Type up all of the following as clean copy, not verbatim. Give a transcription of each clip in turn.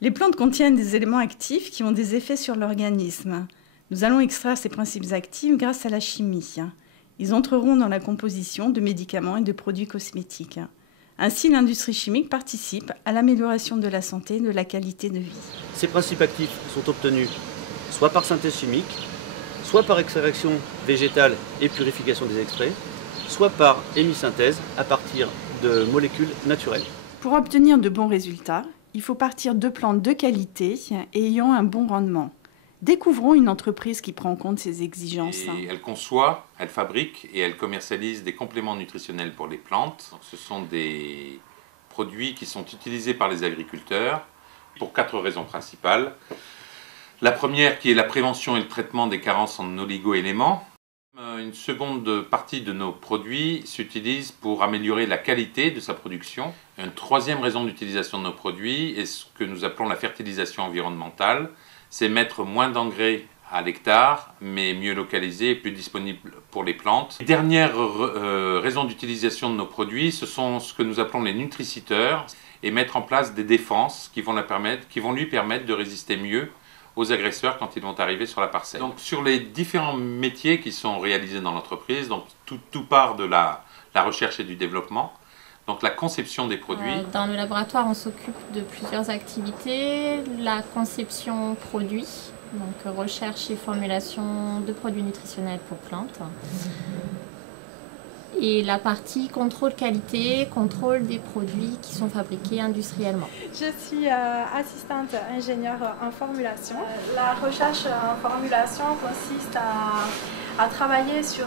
Les plantes contiennent des éléments actifs qui ont des effets sur l'organisme. Nous allons extraire ces principes actifs grâce à la chimie. Ils entreront dans la composition de médicaments et de produits cosmétiques. Ainsi, l'industrie chimique participe à l'amélioration de la santé et de la qualité de vie. Ces principes actifs sont obtenus soit par synthèse chimique, soit par extraction végétale et purification des extraits, soit par hémisynthèse à partir de molécules naturelles. Pour obtenir de bons résultats, il faut partir de plantes de qualité et ayant un bon rendement. Découvrons une entreprise qui prend en compte ces exigences. Et elle conçoit, elle fabrique et elle commercialise des compléments nutritionnels pour les plantes. Ce sont des produits qui sont utilisés par les agriculteurs pour 4 raisons principales. La première qui est la prévention et le traitement des carences en oligo-éléments. Une seconde partie de nos produits s'utilise pour améliorer la qualité de sa production. Une troisième raison d'utilisation de nos produits est ce que nous appelons la fertilisation environnementale. C'est mettre moins d'engrais à l'hectare, mais mieux localisé et plus disponible pour les plantes. Dernière raison d'utilisation de nos produits, ce sont ce que nous appelons les nutriciteurs et mettre en place des défenses qui vont lui permettre de résister mieux aux agresseurs quand ils vont arriver sur la parcelle. Donc sur les différents métiers qui sont réalisés dans l'entreprise, donc tout part de la recherche et du développement. Donc la conception des produits. Dans le laboratoire, on s'occupe de plusieurs activités. La conception produit, donc recherche et formulation de produits nutritionnels pour plantes. Et la partie contrôle qualité, contrôle des produits qui sont fabriqués industriellement. Je suis assistante ingénieure en formulation. La recherche en formulation consiste à travailler sur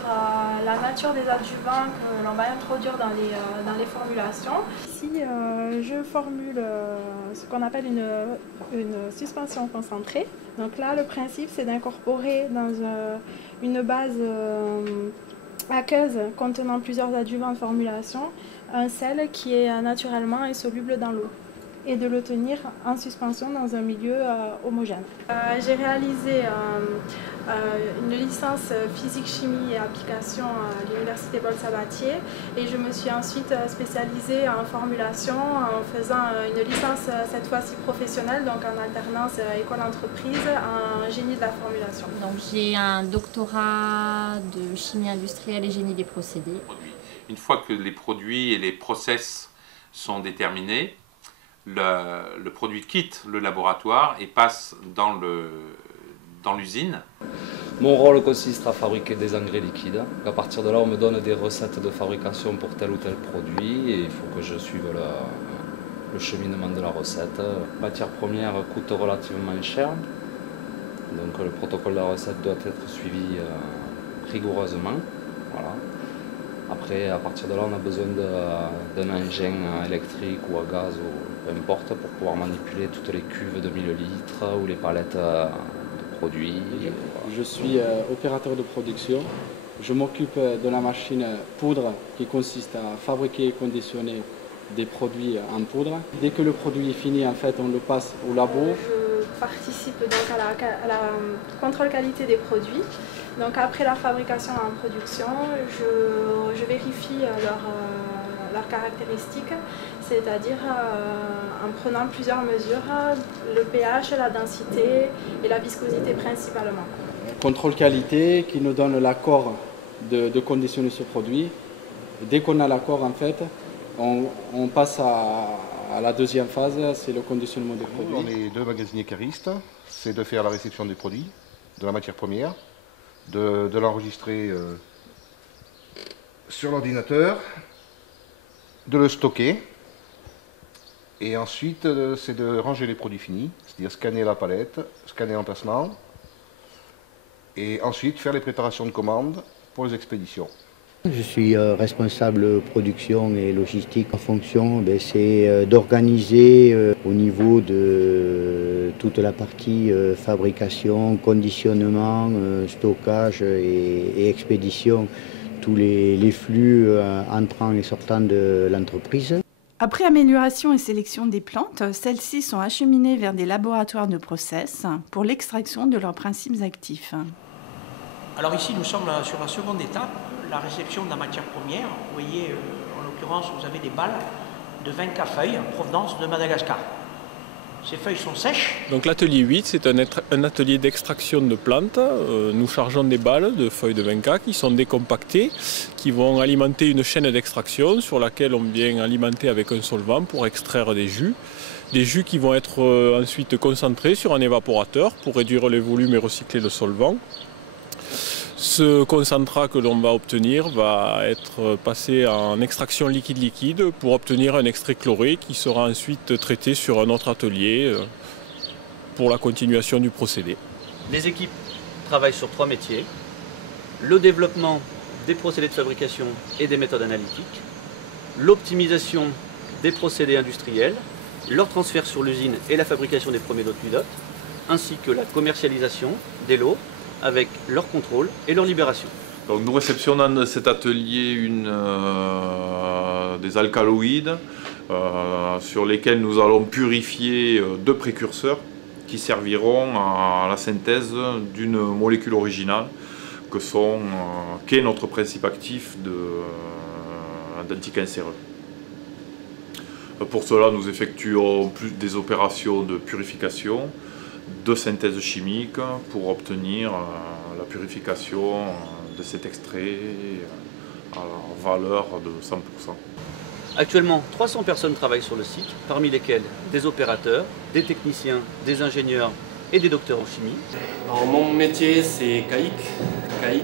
la nature des adjuvants que l'on va introduire dans les formulations. Ici, je formule ce qu'on appelle une suspension concentrée. Donc là, le principe, c'est d'incorporer dans une base aqueuse contenant plusieurs adjuvants de formulation un sel qui est naturellement insoluble dans l'eau et de le tenir en suspension dans un milieu homogène. J'ai réalisé une licence physique-chimie et application à l'université Paul-Sabatier et je me suis ensuite spécialisée en formulation en faisant une licence cette fois-ci professionnelle, donc en alternance école-entreprise en génie de la formulation. Donc j'ai un doctorat de chimie industrielle et génie des procédés. Une fois que les produits et les process sont déterminés, le produit quitte le laboratoire et passe dans l'usine. Mon rôle consiste à fabriquer des engrais liquides. À partir de là, on me donne des recettes de fabrication pour tel ou tel produit et il faut que je suive le cheminement de la recette. La matière première coûte relativement cher, donc le protocole de la recette doit être suivi rigoureusement. Voilà. Après, à partir de là, on a besoin d'un engin électrique ou à gaz ou peu importe pour pouvoir manipuler toutes les cuves de 1000 litres ou les palettes de produits. Je suis opérateur de production. Je m'occupe de la machine poudre qui consiste à fabriquer et conditionner des produits en poudre. Dès que le produit est fini, en fait, on le passe au labo. Je participe donc à la contrôle qualité des produits. Donc après la fabrication en production, je vérifie leurs caractéristiques, c'est-à-dire en prenant plusieurs mesures, le pH, la densité et la viscosité principalement. Contrôle qualité qui nous donne l'accord de conditionner ce produit. Dès qu'on a l'accord, en fait, on passe à la deuxième phase, c'est le conditionnement des produits. On est 2 magasiniers caristes, c'est de faire la réception des produits, de la matière première, de l'enregistrer sur l'ordinateur, de le stocker et ensuite c'est de ranger les produits finis, c'est-à-dire scanner la palette, scanner l'emplacement et ensuite faire les préparations de commandes pour les expéditions. Je suis responsable production et logistique. En fonction, c'est d'organiser au niveau de toute la partie fabrication, conditionnement, stockage et expédition, tous les flux entrant et sortant de l'entreprise. Après amélioration et sélection des plantes, celles-ci sont acheminées vers des laboratoires de process pour l'extraction de leurs principes actifs. Alors ici, nous sommes sur la seconde étape, la réception de la matière première. Vous voyez, en l'occurrence, vous avez des balles de 20 feuilles en provenance de Madagascar. ces feuilles sont sèches. Donc l'atelier 8, c'est un atelier d'extraction de plantes. Nous chargeons des balles de feuilles de vinca qui sont décompactées, qui vont alimenter une chaîne d'extraction sur laquelle on vient alimenter avec un solvant pour extraire des jus. Des jus qui vont être ensuite concentrés sur un évaporateur pour réduire les volumes et recycler le solvant. Ce concentrat que l'on va obtenir va être passé en extraction liquide-liquide pour obtenir un extrait chloré qui sera ensuite traité sur un autre atelier pour la continuation du procédé. Les équipes travaillent sur 3 métiers. Le développement des procédés de fabrication et des méthodes analytiques, l'optimisation des procédés industriels, leur transfert sur l'usine et la fabrication des premiers lots de pilotes, ainsi que la commercialisation des lots avec leur contrôle et leur libération. Donc nous réceptionnons dans cet atelier des alcaloïdes sur lesquels nous allons purifier 2 précurseurs qui serviront à la synthèse d'une molécule originale qu'est notre principe actif d'anticancéreux. Pour cela, nous effectuons plus des opérations de purification, de synthèse chimique pour obtenir la purification de cet extrait à la valeur de 100%. Actuellement, 300 personnes travaillent sur le site, parmi lesquelles des opérateurs, des techniciens, des ingénieurs et des docteurs en chimie. Alors, mon métier, c'est CAIC,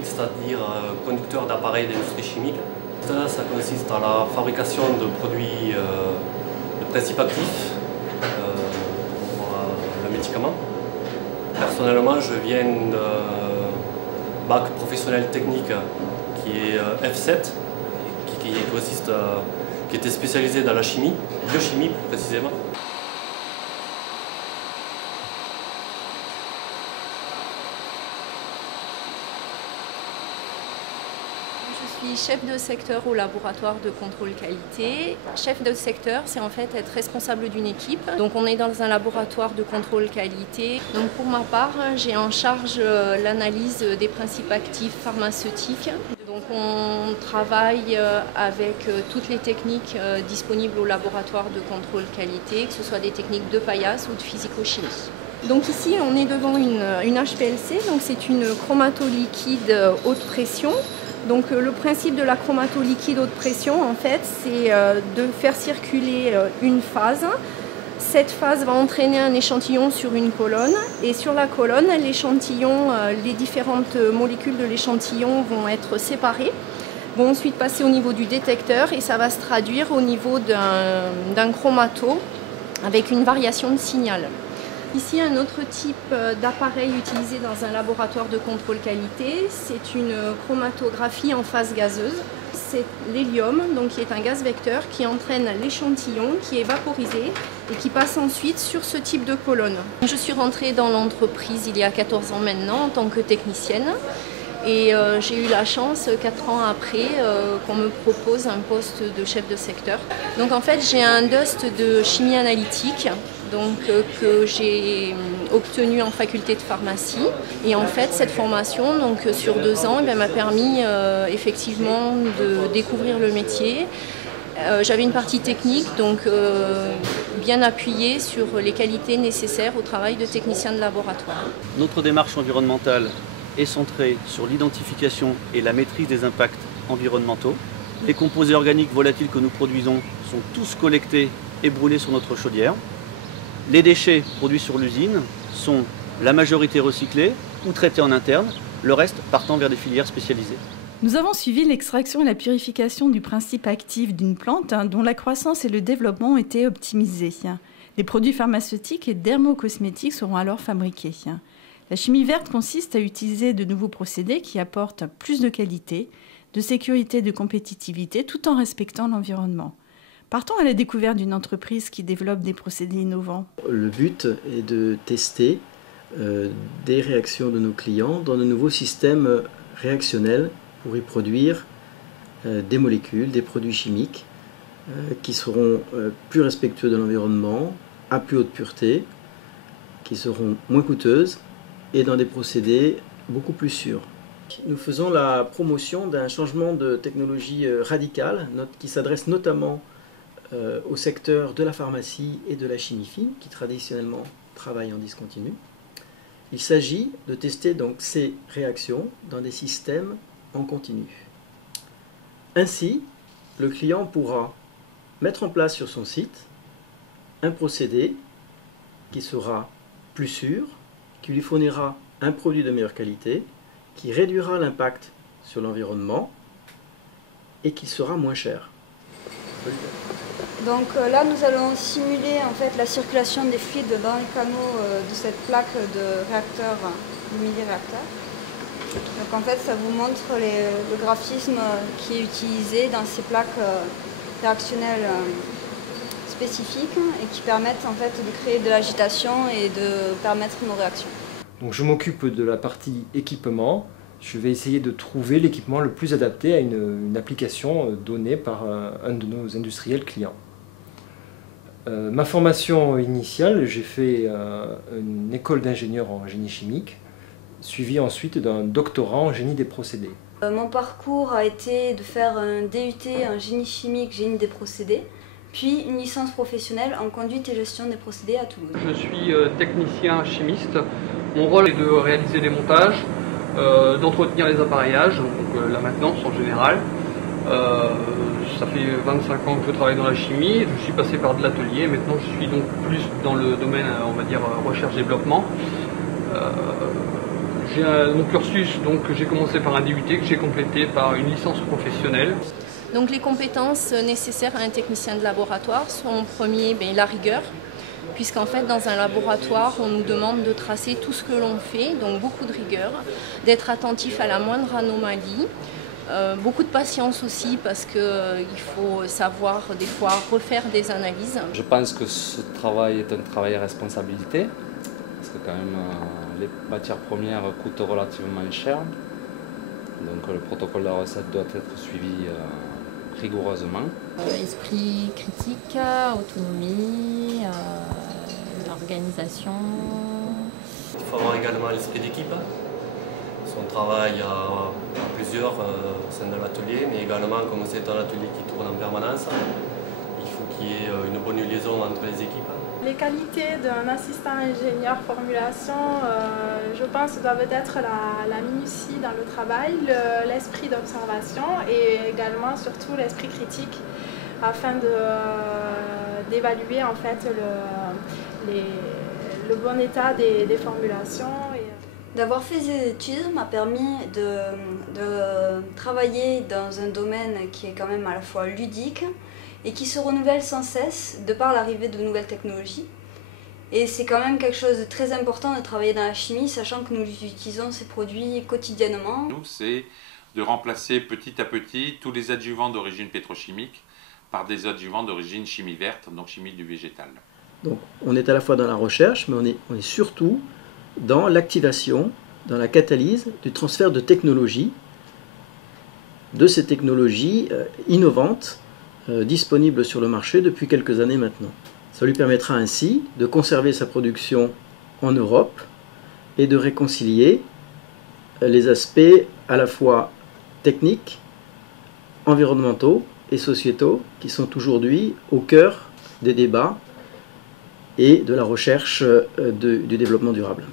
c'est-à-dire conducteur d'appareils d'industrie chimique. Ça consiste à la fabrication de produits de principes actifs pour le médicament. Personnellement, je viens d'un bac professionnel technique qui est F7, qui était spécialisé dans la chimie, biochimie plus précisément. Je suis chef de secteur au laboratoire de contrôle qualité. Chef de secteur, c'est en fait être responsable d'une équipe. Donc on est dans un laboratoire de contrôle qualité. Donc pour ma part, j'ai en charge l'analyse des principes actifs pharmaceutiques. Donc on travaille avec toutes les techniques disponibles au laboratoire de contrôle qualité, que ce soit des techniques de paillasse ou de physico-chimie. Donc ici on est devant une HPLC, donc c'est une chromato-liquide haute pression. Donc le principe de la chromato-liquide haute pression, en fait, c'est de faire circuler une phase. Cette phase va entraîner un échantillon sur une colonne et sur la colonne, l'échantillon, les différentes molécules de l'échantillon vont être séparées, vont ensuite passer au niveau du détecteur et ça va se traduire au niveau d'un chromato avec une variation de signal. Ici, un autre type d'appareil utilisé dans un laboratoire de contrôle qualité, c'est une chromatographie en phase gazeuse. C'est l'hélium, donc qui est un gaz vecteur qui entraîne l'échantillon qui est vaporisé et qui passe ensuite sur ce type de colonne. Je suis rentrée dans l'entreprise il y a 14 ans maintenant en tant que technicienne. Et j'ai eu la chance, 4 ans après, qu'on me propose un poste de chef de secteur. Donc en fait, j'ai un DUST de chimie analytique que j'ai obtenu en faculté de pharmacie. Et en fait, cette formation, donc, sur 2 ans, m'a permis effectivement de découvrir le métier. J'avais une partie technique, donc bien appuyée sur les qualités nécessaires au travail de technicien de laboratoire. Notre démarche environnementale est centrée sur l'identification et la maîtrise des impacts environnementaux. Les composés organiques volatiles que nous produisons sont tous collectés et brûlés sur notre chaudière. Les déchets produits sur l'usine sont la majorité recyclés ou traités en interne, le reste partant vers des filières spécialisées. Nous avons suivi l'extraction et la purification du principe actif d'une plante dont la croissance et le développement ont été optimisés. Les produits pharmaceutiques et dermocosmétiques seront alors fabriqués. La chimie verte consiste à utiliser de nouveaux procédés qui apportent plus de qualité, de sécurité et de compétitivité tout en respectant l'environnement. Partons à la découverte d'une entreprise qui développe des procédés innovants. Le but est de tester des réactions de nos clients dans de nouveaux systèmes réactionnels pour y produire des molécules, des produits chimiques qui seront plus respectueux de l'environnement, à plus haute pureté, qui seront moins coûteuses et dans des procédés beaucoup plus sûrs. Nous faisons la promotion d'un changement de technologie radical qui s'adresse notamment au secteur de la pharmacie et de la chimie fine, qui traditionnellement travaillent en discontinu. Il s'agit de tester donc ces réactions dans des systèmes en continu. Ainsi, le client pourra mettre en place sur son site un procédé qui sera plus sûr, qui lui fournira un produit de meilleure qualité, qui réduira l'impact sur l'environnement et qui sera moins cher. Donc là, nous allons simuler en fait la circulation des fluides dans les canaux de cette plaque de réacteur, de mini-réacteur. Donc en fait, ça vous montre le graphisme qui est utilisé dans ces plaques réactionnelles spécifiques et qui permettent en fait de créer de l'agitation et de permettre nos réactions. Donc je m'occupe de la partie équipement. Je vais essayer de trouver l'équipement le plus adapté à une application donnée par un de nos industriels clients. Ma formation initiale, j'ai fait une école d'ingénieur en génie chimique, suivie ensuite d'un doctorat en génie des procédés. Mon parcours a été de faire un DUT en génie chimique, génie des procédés, puis une licence professionnelle en conduite et gestion des procédés à Toulouse. Je suis technicien chimiste. Mon rôle est de réaliser des montages, d'entretenir les appareillages, donc la maintenance en général. Ça fait 25 ans que je travaille dans la chimie, je suis passé par de l'atelier, maintenant je suis donc plus dans le domaine, on va dire, recherche-développement. Mon cursus, donc j'ai commencé par un DUT que j'ai complété par une licence professionnelle. Donc les compétences nécessaires à un technicien de laboratoire sont en premier la rigueur, puisqu'en fait dans un laboratoire on nous demande de tracer tout ce que l'on fait, donc beaucoup de rigueur, d'être attentif à la moindre anomalie, beaucoup de patience aussi parce qu'il faut savoir des fois refaire des analyses. Je pense que ce travail est un travail à responsabilité, parce que quand même les matières premières coûtent relativement cher, donc le protocole de la recette doit être suivi rigoureusement. Esprit critique, autonomie, organisation. Il faut avoir également l'esprit d'équipe. On travaille à plusieurs au sein de l'atelier, mais également comme c'est un atelier qui tourne en permanence, il faut qu'il y ait une bonne liaison entre les équipes. Les qualités d'un assistant ingénieur formulation, je pense, doivent être la minutie dans le travail, l'esprit d'observation et également surtout l'esprit critique afin d'évaluer en fait le bon état des formulations. D'avoir fait ces études m'a permis de travailler dans un domaine qui est quand même à la fois ludique et qui se renouvelle sans cesse de par l'arrivée de nouvelles technologies. Et c'est quand même quelque chose de très important de travailler dans la chimie, sachant que nous utilisons ces produits quotidiennement. Nous, c'est de remplacer petit à petit tous les adjuvants d'origine pétrochimique par des adjuvants d'origine chimie verte, donc chimie du végétal. Donc on est à la fois dans la recherche, mais on est surtout dans l'activation, dans la catalyse du transfert de technologies, de ces technologies innovantes disponibles sur le marché depuis quelques années maintenant. Ça lui permettra ainsi de conserver sa production en Europe et de réconcilier les aspects à la fois techniques, environnementaux et sociétaux qui sont aujourd'hui au cœur des débats et de la recherche du développement durable.